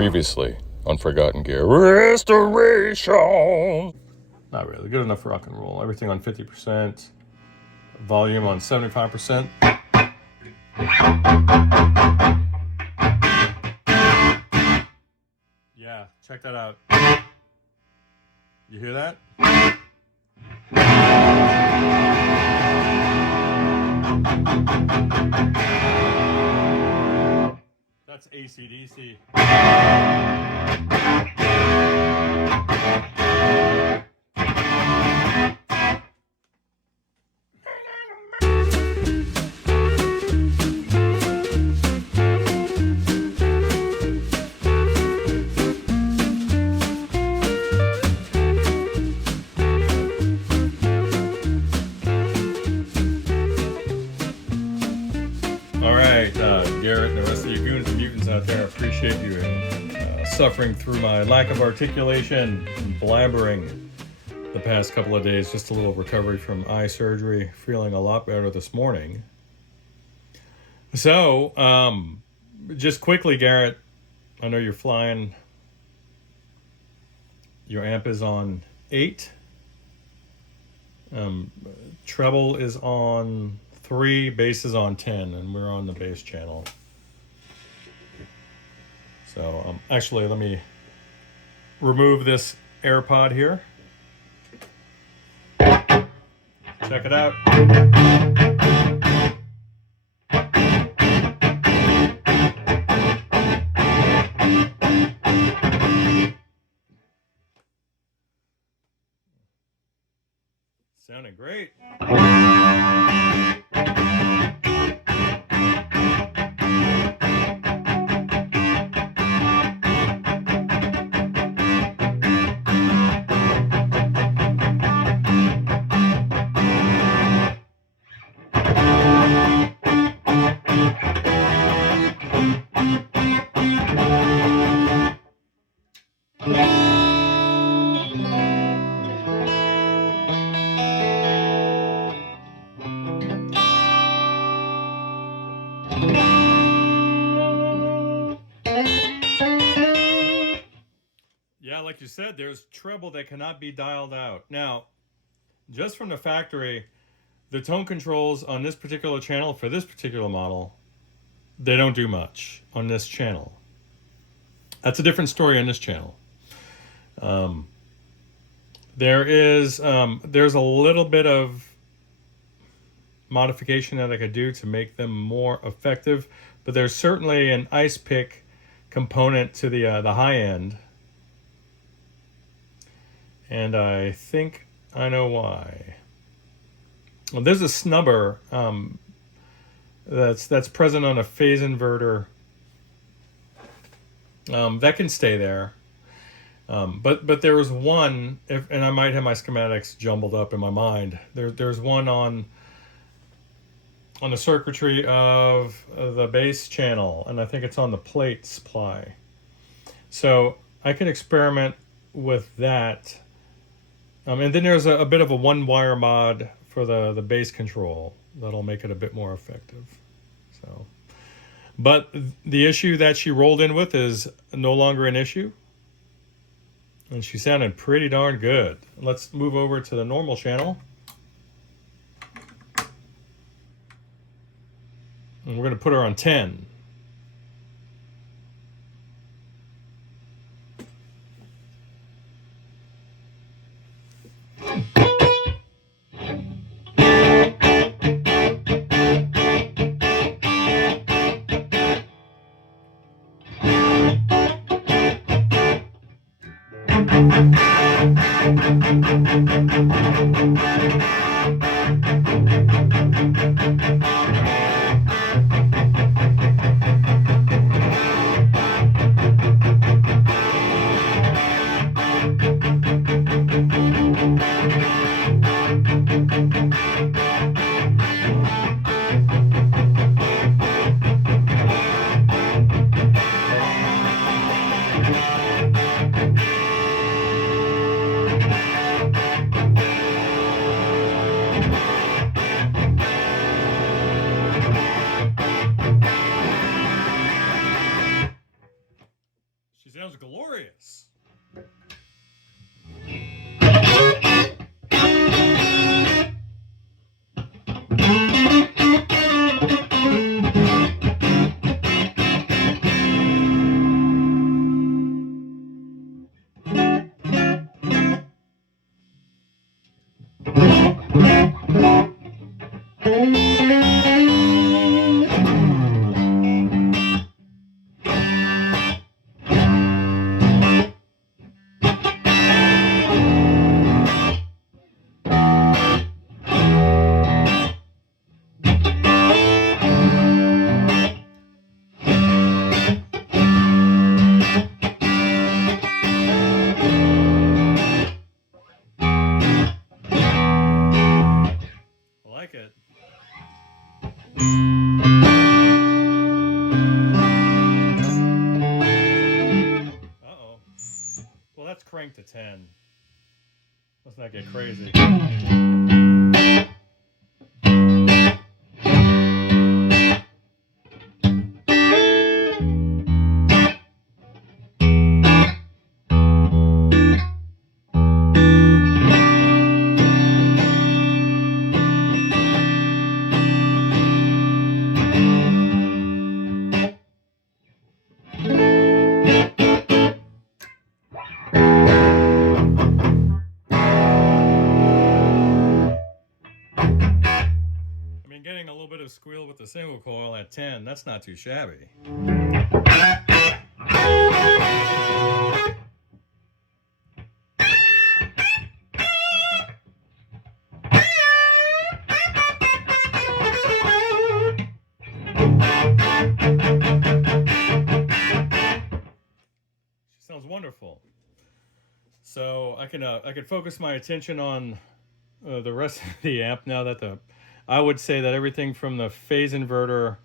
Previously on Forgotten Gear Restoration. Not really. Good enough for rock and roll. Everything on 50%. Volume on 75%. Yeah, check that out. You hear that? That's AC/DC. Garrett and the rest of you goons and mutants out there, I appreciate you suffering through my lack of articulation and blabbering the past couple of days. Just a little recovery from eye surgery. Feeling a lot better this morning. So, just quickly, Garrett, I know you're flying. Your amp is on 8. Treble is on 3, bass is on 10, and we're on the bass channel. So actually, let me remove this AirPod here. Check it out. Sounding great. Yeah, like you said, there's treble that cannot be dialed out. Now, just from the factory, the tone controls on this particular channel for this particular model, they don't do much on this channel. That's a different story on this channel. There's a little bit of modification that I could do to make them more effective, but there's certainly an ice pick component to the high end. And I think I know why. Well, there's a snubber that's present on a phase inverter that can stay there. But there was one, and I might have my schematics jumbled up in my mind. There's one on the circuitry of the bass channel, and I think it's on the plate supply. So I could experiment with that. And then there's a bit of a one-wire mod for the bass control that'll make it a bit more effective. So, but the issue that she rolled in with is no longer an issue, and she sounded pretty darn good. Let's move over to the normal channel, and we're going to put her on 10. Sounds glorious. Like it. Uh-oh. Well, that's cranked to 10. Let's not get crazy. Getting a little bit of squeal with the single coil at 10, that's not too shabby. She sounds wonderful. So I can focus my attention on the rest of the amp now that I would say that everything from the phase inverter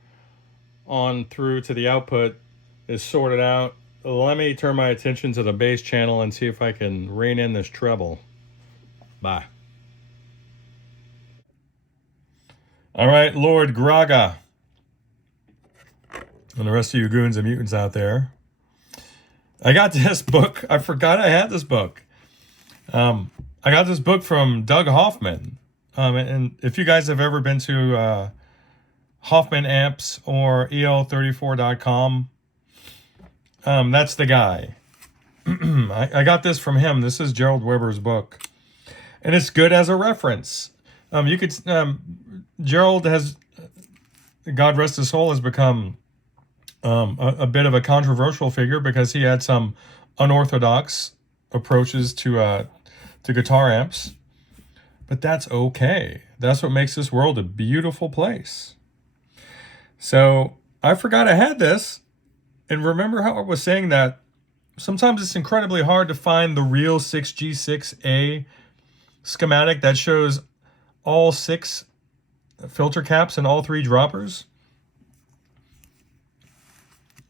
on through to the output is sorted out. Let me turn my attention to the bass channel and see if I can rein in this treble. Bye. All right, Lord Graga, and the rest of you goons and mutants out there. I got this book. I forgot I had this book. I got this book from Doug Hoffman. And if you guys have ever been to Hoffman Amps or el34.com, that's the guy. I got this from him. This is Gerald Weber's book. And it's good as a reference. Gerald has, God rest his soul, has become a bit of a controversial figure because he had some unorthodox approaches to guitar amps. But that's okay. That's what makes this world a beautiful place. So I forgot I had this. And remember how I was saying that sometimes it's incredibly hard to find the real 6G6-A schematic that shows all 6 filter caps and all 3 droppers?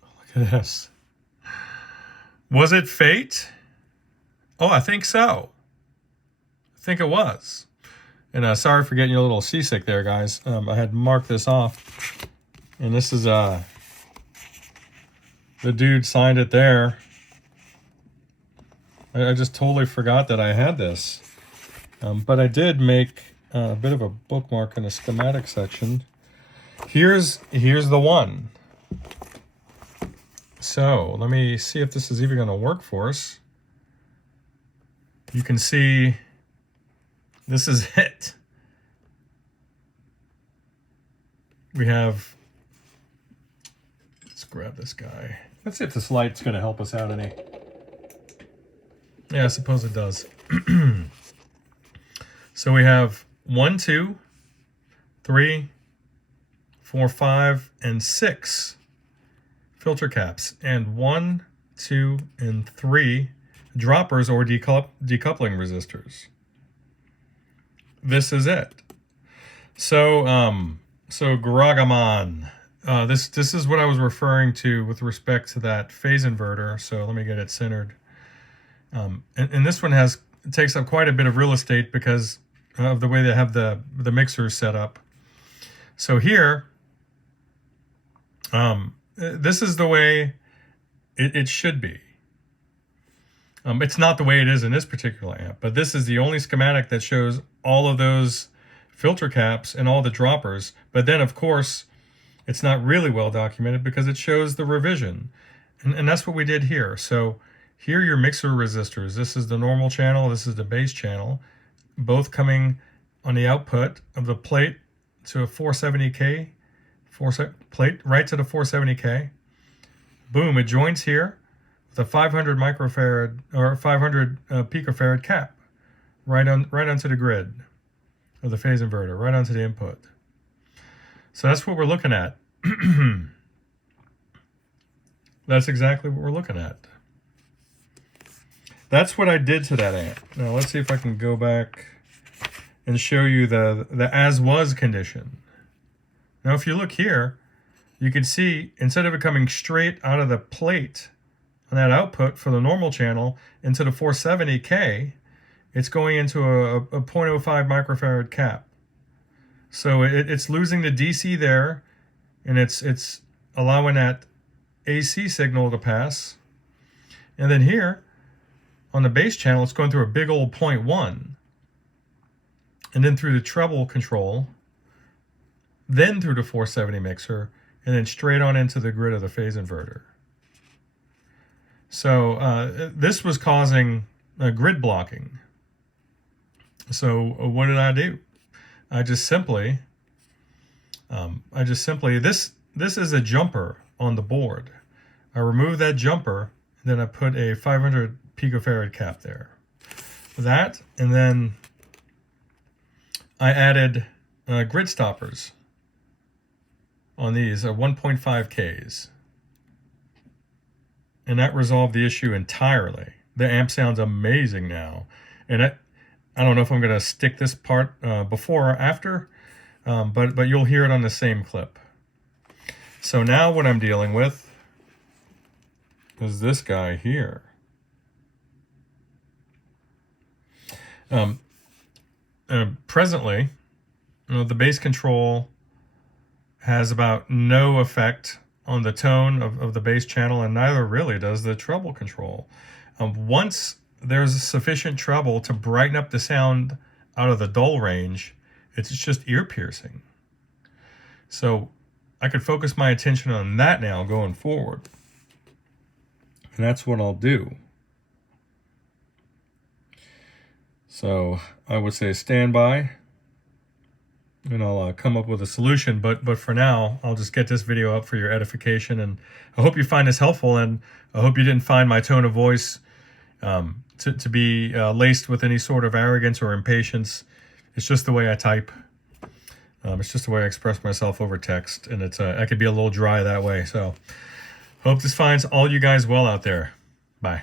Look at this. Was it fate? Oh, I think so. I think it was. And sorry for getting you a little seasick there, guys. I had marked this off. And this is, the dude signed it there. I just totally forgot that I had this. But I did make a bit of a bookmark in the schematic section. Here's the one. So let me see if this is even going to work for us. You can see this is it. We have, let's grab this guy. Let's see if this light's going to help us out any. Yeah, I suppose it does. So we have 1, 2, 3, 4, 5, and 6 filter caps, and 1, 2, and 3 droppers or decoupling resistors. This is it. So Garagaman. This is what I was referring to with respect to that phase inverter. So let me get it centered. And this one takes up quite a bit of real estate because of the way they have the mixers set up. So here, this is the way it should be. It's not the way it is in this particular amp, but this is the only schematic that shows all of those filter caps and all the droppers. But then, of course, it's not really well documented because it shows the revision. And that's what we did here. So here are your mixer resistors. This is the normal channel. This is the bass channel. Both coming on the output of the plate to a 470K. Plate right to the 470K. Boom, it joins here with a 500 microfarad or 500 picofarad cap right onto the grid of the phase inverter, right onto the input. So that's what we're looking at. That's exactly what we're looking at. That's what I did to that amp. Now let's see if I can go back and show you the as was condition. Now if you look here, you can see instead of it coming straight out of the plate on that output for the normal channel into the 470K, it's going into a 0.05 microfarad cap. So it's losing the DC there, and it's allowing that AC signal to pass. And then here, on the bass channel, it's going through a big old 0.1. And then through the treble control, then through the 470 mixer, and then straight on into the grid of the phase inverter. So this was causing grid blocking. So what did I do? I just simply, this is a jumper on the board. I removed that jumper, and then I put a 500 picofarad cap there. That, and then I added grid stoppers on these, 1.5Ks. And that resolved the issue entirely. The amp sounds amazing now. And I don't know if I'm going to stick this part before or after, but you'll hear it on the same clip. So now what I'm dealing with is this guy here. Presently, the bass control has about no effect on the tone of the bass channel, and neither really does the treble control. Once there's sufficient treble to brighten up the sound out of the dull range, it's just ear piercing. So I could focus my attention on that now going forward. And that's what I'll do. So I would say stand by, and I'll come up with a solution. But for now, I'll just get this video up for your edification. And I hope you find this helpful, and I hope you didn't find my tone of voice to be laced with any sort of arrogance or impatience. It's just the way I type. It's just the way I express myself over text, and I could be a little dry that way. So hope this finds all you guys well out there. Bye.